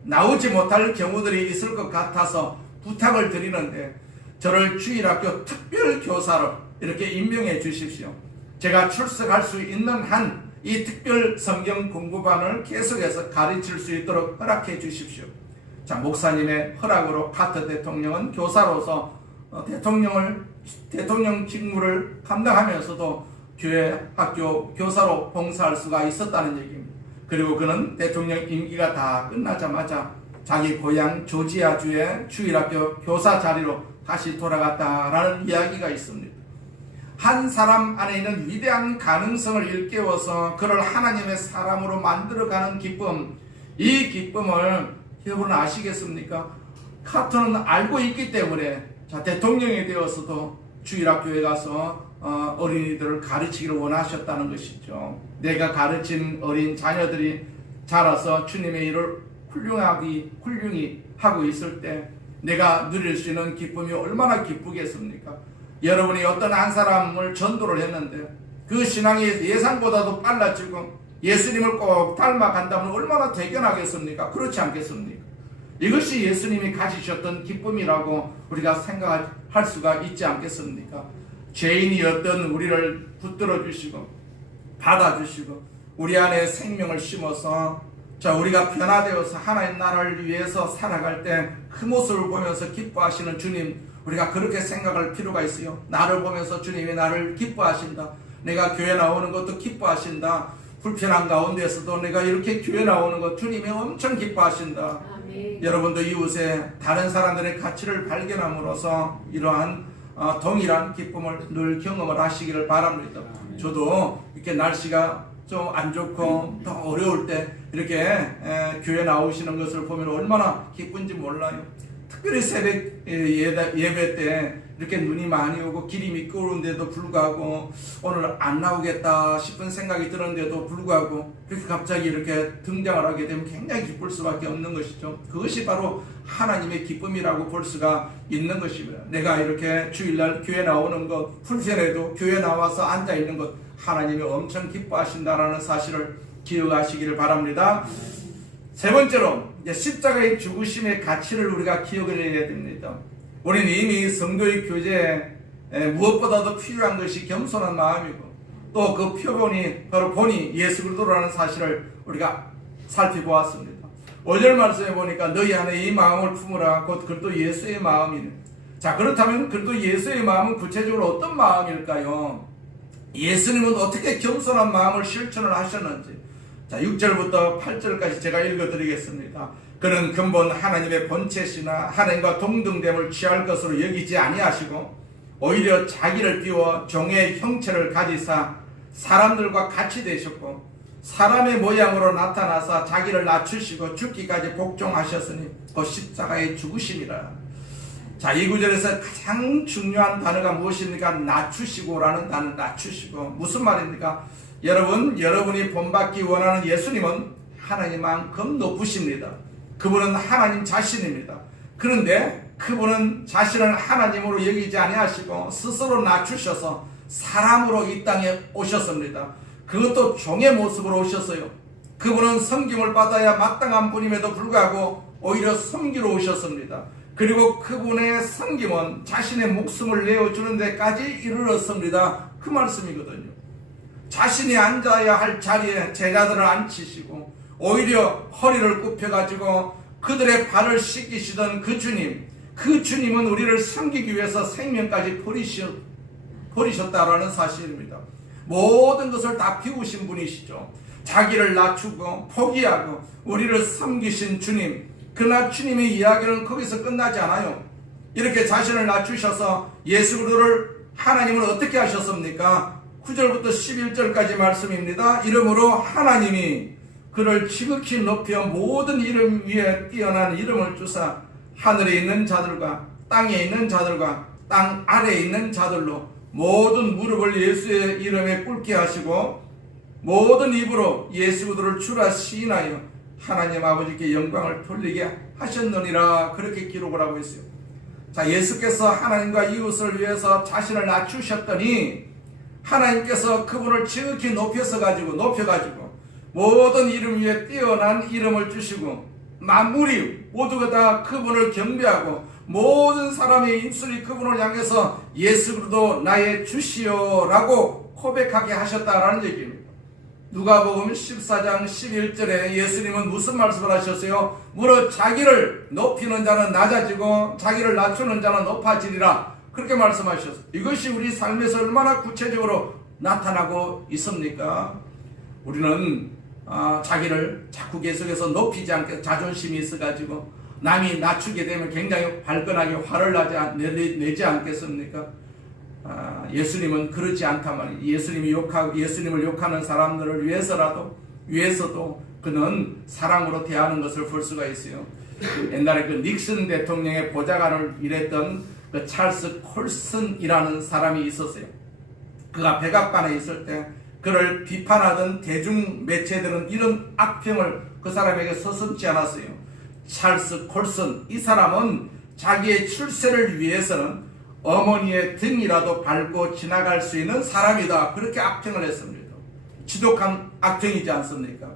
나오지 못할 경우들이 있을 것 같아서 부탁을 드리는데 저를 주일학교 특별교사로 이렇게 임명해 주십시오. 제가 출석할 수 있는 한 이 특별 성경 공부반을 계속해서 가르칠 수 있도록 허락해 주십시오. 자, 목사님의 허락으로 카터 대통령은 교사로서 대통령 직무를 감당하면서도 교회 학교 교사로 봉사할 수가 있었다는 얘기입니다. 그리고 그는 대통령 임기가 다 끝나자마자 자기 고향 조지아주의 주일학교 교사 자리로 다시 돌아갔다라는 이야기가 있습니다. 한 사람 안에 있는 위대한 가능성을 일깨워서 그를 하나님의 사람으로 만들어가는 기쁨, 이 기쁨을 여러분 아시겠습니까? 카터는 알고 있기 때문에 대통령이 되어서도 주일학교에 가서 어린이들을 가르치기를 원하셨다는 것이죠. 내가 가르친 어린 자녀들이 자라서 주님의 일을 훌륭히 하고 있을 때 내가 누릴 수 있는 기쁨이 얼마나 기쁘겠습니까? 여러분이 어떤 한 사람을 전도를 했는데 그 신앙이 예상보다도 빨라지고 예수님을 꼭 닮아간다면 얼마나 대견하겠습니까? 그렇지 않겠습니까? 이것이 예수님이 가지셨던 기쁨이라고 우리가 생각할 수가 있지 않겠습니까? 죄인이었던 우리를 붙들어 주시고 받아주시고 우리 안에 생명을 심어서 우리가 변화되어서 하나님 나라를 위해서 살아갈 때 그 모습을 보면서 기뻐하시는 주님, 우리가 그렇게 생각할 필요가 있어요. 나를 보면서 주님이 나를 기뻐하신다. 내가 교회 나오는 것도 기뻐하신다. 불편한 가운데서도 내가 이렇게 교회 나오는 것 주님이 엄청 기뻐하신다. 아멘. 여러분도 이웃에 다른 사람들의 가치를 발견함으로써 이러한 동일한 기쁨을 늘 경험을 하시기를 바랍니다. 아멘. 저도 이렇게 날씨가 좀 안 좋고 더 어려울 때 이렇게 교회 나오시는 것을 보면 얼마나 기쁜지 몰라요. 특별히 새벽 예배 때 이렇게 눈이 많이 오고 길이 미끄러운데도 불구하고 오늘 안 나오겠다 싶은 생각이 들었는데도 불구하고 이렇게 갑자기 이렇게 등장을 하게 되면 굉장히 기쁠 수밖에 없는 것이죠. 그것이 바로 하나님의 기쁨이라고 볼 수가 있는 것입니다. 내가 이렇게 주일날 교회 나오는 것, 불편해도 교회 나와서 앉아있는 것 하나님이 엄청 기뻐하신다라는 사실을 기억하시기를 바랍니다. 세 번째로 이제 십자가의 죽으심의 가치를 우리가 기억을 해야 됩니다. 우리는 이미 성도의 교제에 무엇보다도 필요한 것이 겸손한 마음이고 또 그 표본이 바로 본이 예수 그리스도라는 사실을 우리가 살펴보았습니다. 5절 말씀에 보니까 너희 안에 이 마음을 품으라 곧 그리스도 예수의 마음이네. 자, 그렇다면 그리스도 예수의 마음은 구체적으로 어떤 마음일까요? 예수님은 어떻게 겸손한 마음을 실천을 하셨는지, 자 6절부터 8절까지 제가 읽어드리겠습니다. 그는 근본 하나님의 본체시나 하나님과 동등됨을 취할 것으로 여기지 아니하시고 오히려 자기를 비워 종의 형체를 가지사 사람들과 같이 되셨고 사람의 모양으로 나타나사 자기를 낮추시고 죽기까지 복종하셨으니 그 십자가의 죽으심이라. 자, 이 구절에서 가장 중요한 단어가 무엇입니까? 낮추시고라는 단어. 낮추시고 무슨 말입니까? 여러분이 본받기 원하는 예수님은 하나님만큼 높으십니다. 그분은 하나님 자신입니다. 그런데 그분은 자신을 하나님으로 여기지 아니하시고 스스로 낮추셔서 사람으로 이 땅에 오셨습니다. 그것도 종의 모습으로 오셨어요. 그분은 섬김을 받아야 마땅한 분임에도 불구하고 오히려 섬기러 오셨습니다. 그리고 그분의 섬김은 자신의 목숨을 내어주는 데까지 이르렀습니다. 그 말씀이거든요. 자신이 앉아야 할 자리에 제자들을 앉히시고 오히려 허리를 굽혀가지고 그들의 발을 씻기시던 그 주님은 우리를 섬기기 위해서 생명까지 버리셨다라는 사실입니다. 모든 것을 다 비우신 분이시죠. 자기를 낮추고 포기하고 우리를 섬기신 주님, 그러나 주님의 이야기는 거기서 끝나지 않아요. 이렇게 자신을 낮추셔서 예수 그리스도를 하나님은 어떻게 하셨습니까? 9절부터 11절까지 말씀입니다. 이러므로 하나님이 그를 지극히 높여 모든 이름 위에 뛰어난 이름을 주사 하늘에 있는 자들과 땅에 있는 자들과 땅 아래에 있는 자들로 모든 무릎을 예수의 이름에 꿇게 하시고 모든 입으로 예수 그리스도를 주라 시인하여 하나님 아버지께 영광을 돌리게 하셨느니라. 그렇게 기록을 하고 있어요. 자, 예수께서 하나님과 이웃을 위해서 자신을 낮추셨더니 하나님께서 그분을 지극히 높여가지고 모든 이름 위에 뛰어난 이름을 주시고 만물이 모두가 다 그분을 경배하고 모든 사람의 입술이 그분을 향해서 예수 그리스도 나의 주시오라고 고백하게 하셨다라는 얘기입니다. 누가복음 14장 11절에 예수님은 무슨 말씀을 하셨어요? 무릇 자기를 높이는 자는 낮아지고 자기를 낮추는 자는 높아지리라. 그렇게 말씀하셨어요. 이것이 우리 삶에서 얼마나 구체적으로 나타나고 있습니까? 우리는 자기를 자꾸 계속해서 높이지 않게 자존심이 있어가지고 남이 낮추게 되면 굉장히 발끈하게 화를 내지 않겠습니까? 예수님은 그렇지 않단 말이에요. 예수님을 욕하는 사람들을 위해서도 그는 사랑으로 대하는 것을 볼 수가 있어요. 옛날에 그 닉슨 대통령의 보좌관을 일했던 그 찰스 콜슨이라는 사람이 있었어요. 그가 백악관에 있을 때 그를 비판하던 대중 매체들은 이런 악평을 그 사람에게 서슴지 않았어요. 찰스 콜슨, 이 사람은 자기의 출세를 위해서는 어머니의 등이라도 밟고 지나갈 수 있는 사람이다. 그렇게 악평을 했습니다. 지독한 악평이지 않습니까?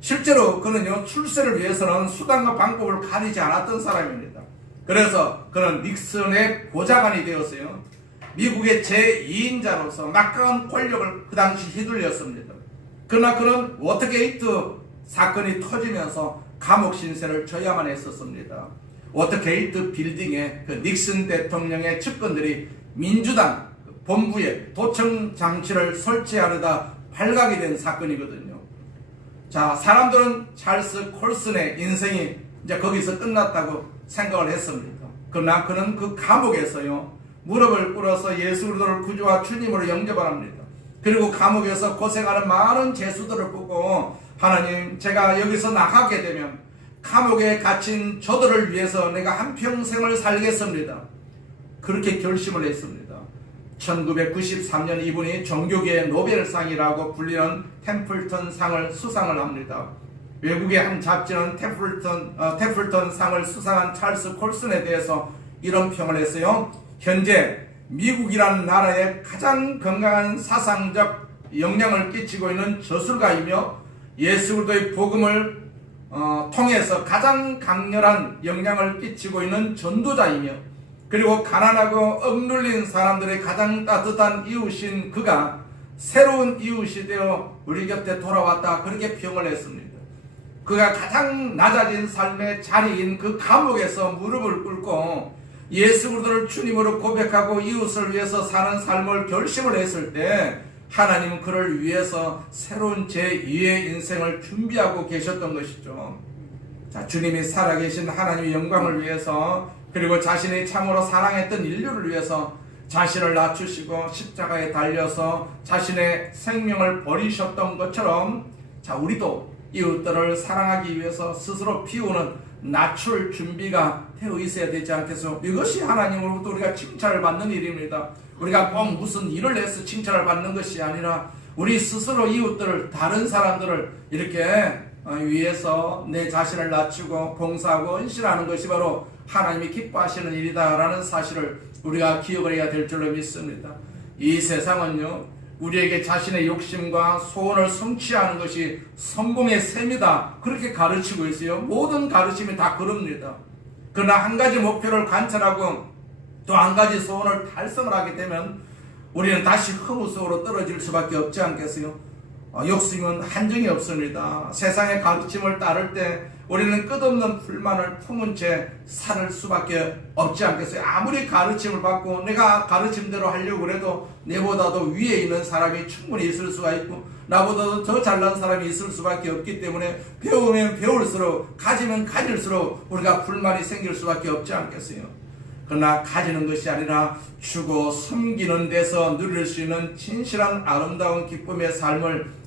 실제로 그는요, 출세를 위해서는 수단과 방법을 가리지 않았던 사람입니다. 그래서 그는 닉슨의 보좌관이 되었어요. 미국의 제2인자로서 막강한 권력을 그 당시 휘둘렸습니다. 그러나 그는 워터게이트 사건이 터지면서 감옥 신세를 져야만 했었습니다. 워터게이트 빌딩에 그 닉슨 대통령의 측근들이 민주당 본부에 도청 장치를 설치하려다 발각이 된 사건이거든요. 자, 사람들은 찰스 콜슨의 인생이 이제 거기서 끝났다고 생각을 했습니다. 그러나 그는 그 감옥에서요, 무릎을 꿇어서 예수 그리스도를 구주와 주님으로 영접합니다. 그리고 감옥에서 고생하는 많은 죄수들을 보고 하나님, 제가 여기서 나가게 되면 감옥에 갇힌 저들을 위해서 내가 한평생을 살겠습니다. 그렇게 결심을 했습니다. 1993년 이분이 종교계의 노벨상이라고 불리는 템플턴 상을 수상을 합니다. 외국의 한 잡지는 템플턴 상을 수상한 찰스 콜슨에 대해서 이런 평을 했어요. 현재 미국이라는 나라에 가장 건강한 사상적 영향을 끼치고 있는 저술가이며 예수 그리스도의 복음을 통해서 가장 강렬한 영향을 끼치고 있는 전도자이며, 그리고 가난하고 억눌린 사람들의 가장 따뜻한 이웃인 그가 새로운 이웃이 되어 우리 곁에 돌아왔다, 그렇게 평을 했습니다. 그가 가장 낮아진 삶의 자리인 그 감옥에서 무릎을 꿇고 예수 그리스도를 주님으로 고백하고 이웃을 위해서 사는 삶을 결심을 했을 때 하나님은 그를 위해서 새로운 제2의 인생을 준비하고 계셨던 것이죠. 자, 주님이 살아계신 하나님의 영광을 위해서, 그리고 자신이 참으로 사랑했던 인류를 위해서 자신을 낮추시고 십자가에 달려서 자신의 생명을 버리셨던 것처럼, 자, 우리도 이웃들을 사랑하기 위해서 스스로 피우는 낮출 준비가 되어 있어야 되지 않겠소? 이것이 하나님으로부터 우리가 칭찬을 받는 일입니다. 우리가 꼭 무슨 일을 해서 칭찬을 받는 것이 아니라 우리 스스로 이웃들을, 다른 사람들을 이렇게 위해서 내 자신을 낮추고 봉사하고 헌신하는 것이 바로 하나님이 기뻐하시는 일이다라는 사실을 우리가 기억을 해야 될 줄로 믿습니다. 이 세상은요, 우리에게 자신의 욕심과 소원을 성취하는 것이 성공의 셈이다, 그렇게 가르치고 있어요. 모든 가르침이 다 그럽니다. 그러나 한 가지 목표를 관찰하고 또 한 가지 소원을 달성을 하게 되면 우리는 다시 허무 속으로 떨어질 수밖에 없지 않겠어요? 욕심은 한정이 없습니다. 세상의 가르침을 따를 때 우리는 끝없는 불만을 품은 채 살 수밖에 없지 않겠어요? 아무리 가르침을 받고 내가 가르침대로 하려고 해도 내보다도 위에 있는 사람이 충분히 있을 수가 있고 나보다도 더 잘난 사람이 있을 수밖에 없기 때문에 배우면 배울수록, 가지면 가질수록 우리가 불만이 생길 수밖에 없지 않겠어요? 그러나 가지는 것이 아니라 주고 섬기는 데서 누릴 수 있는 진실한 아름다운 기쁨의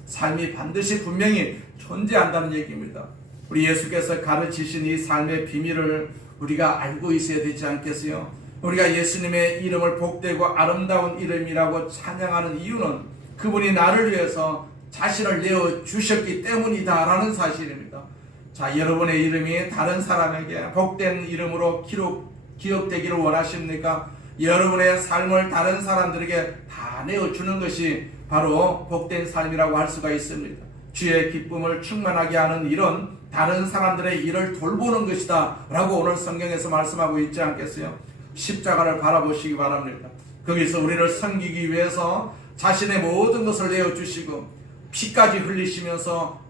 삶이 반드시 분명히 존재한다는 얘기입니다. 우리 예수께서 가르치신 이 삶의 비밀을 우리가 알고 있어야 되지 않겠어요? 우리가 예수님의 이름을 복되고 아름다운 이름이라고 찬양하는 이유는 그분이 나를 위해서 자신을 내어주셨기 때문이다라는 사실입니다. 자, 여러분의 이름이 다른 사람에게 복된 이름으로 기억되기를 원하십니까? 여러분의 삶을 다른 사람들에게 다 내어주는 것이 바로 복된 삶이라고 할 수가 있습니다. 주의 기쁨을 충만하게 하는 일은 다른 사람들의 일을 돌보는 것이다 라고 오늘 성경에서 말씀하고 있지 않겠어요? 십자가를 바라보시기 바랍니다. 거기서 우리를 섬기기 위해서 자신의 모든 것을 내어주시고 피까지 흘리시면서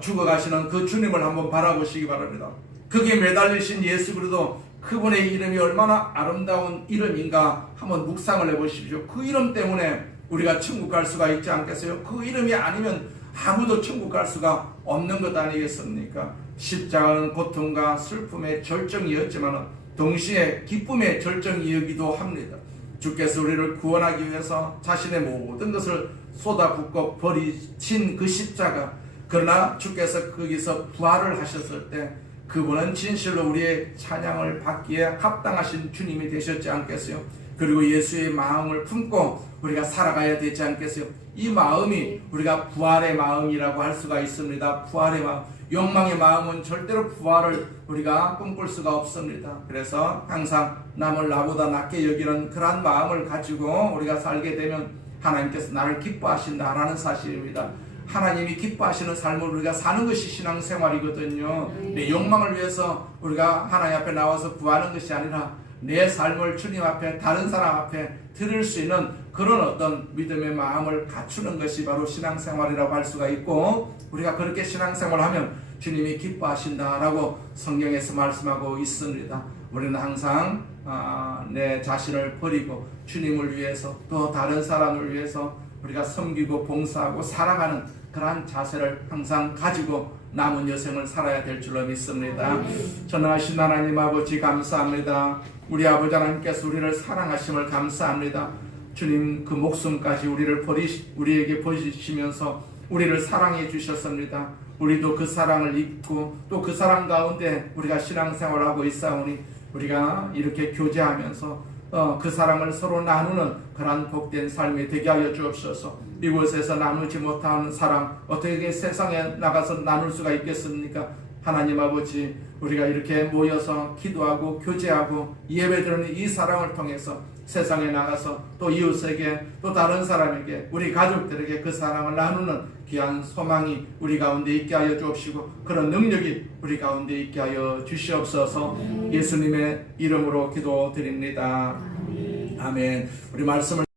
죽어가시는 그 주님을 한번 바라보시기 바랍니다. 거기에 매달리신 예수 그리스도, 그분의 이름이 얼마나 아름다운 이름인가 한번 묵상을 해보십시오. 그 이름 때문에 우리가 천국 갈 수가 있지 않겠어요? 그 이름이 아니면 아무도 천국 갈 수가 없는 것 아니겠습니까? 십자가는 고통과 슬픔의 절정이었지만 동시에 기쁨의 절정이기도 합니다. 주께서 우리를 구원하기 위해서 자신의 모든 것을 쏟아붓고 버리신 그 십자가, 그러나 주께서 거기서 부활을 하셨을 때 그분은 진실로 우리의 찬양을 받기에 합당하신 주님이 되셨지 않겠어요? 그리고 예수의 마음을 품고 우리가 살아가야 되지 않겠어요? 이 마음이 우리가 부활의 마음이라고 할 수가 있습니다. 부활의 마음, 욕망의 마음은 절대로 부활을 우리가 꿈꿀 수가 없습니다. 그래서 항상 남을 나보다 낮게 여기는 그러한 마음을 가지고 우리가 살게 되면 하나님께서 나를 기뻐하신다라는 사실입니다. 하나님이 기뻐하시는 삶을 우리가 사는 것이 신앙생활이거든요. 내 욕망을 위해서 우리가 하나님 앞에 나와서 구하는 것이 아니라 내 삶을 주님 앞에, 다른 사람 앞에 드릴 수 있는 그런 어떤 믿음의 마음을 갖추는 것이 바로 신앙생활이라고 할 수가 있고, 우리가 그렇게 신앙생활하면 주님이 기뻐하신다라고 성경에서 말씀하고 있습니다. 우리는 항상 내 자신을 버리고 주님을 위해서, 또 다른 사람을 위해서 우리가 섬기고 봉사하고 사랑하는 그러한 자세를 항상 가지고 남은 여생을 살아야 될 줄로 믿습니다. 전능하신 하나님 아버지 감사합니다. 우리 아버지 하나님께서 우리를 사랑하심을 감사합니다. 주님, 그 목숨까지 우리에게 버리시면서 우리를 사랑해 주셨습니다. 우리도 그 사랑을 입고 또 그 사랑 가운데 우리가 신앙생활을 하고 있사오니 우리가 이렇게 교제하면서 그 사랑을 서로 나누는 그러한 복된 삶이 되게 하여 주옵소서. 이곳에서 나누지 못하는 사랑 어떻게 세상에 나가서 나눌 수가 있겠습니까? 하나님 아버지, 우리가 이렇게 모여서 기도하고 교제하고 예배드리는 이 사랑을 통해서 세상에 나가서 또 이웃에게 또 다른 사람에게 우리 가족들에게 그 사랑을 나누는 귀한 소망이 우리 가운데 있게 하여 주옵시고 그런 능력이 우리 가운데 있게 하여 주시옵소서. 예수님의 이름으로 기도드립니다. 아멘. 우리 말씀을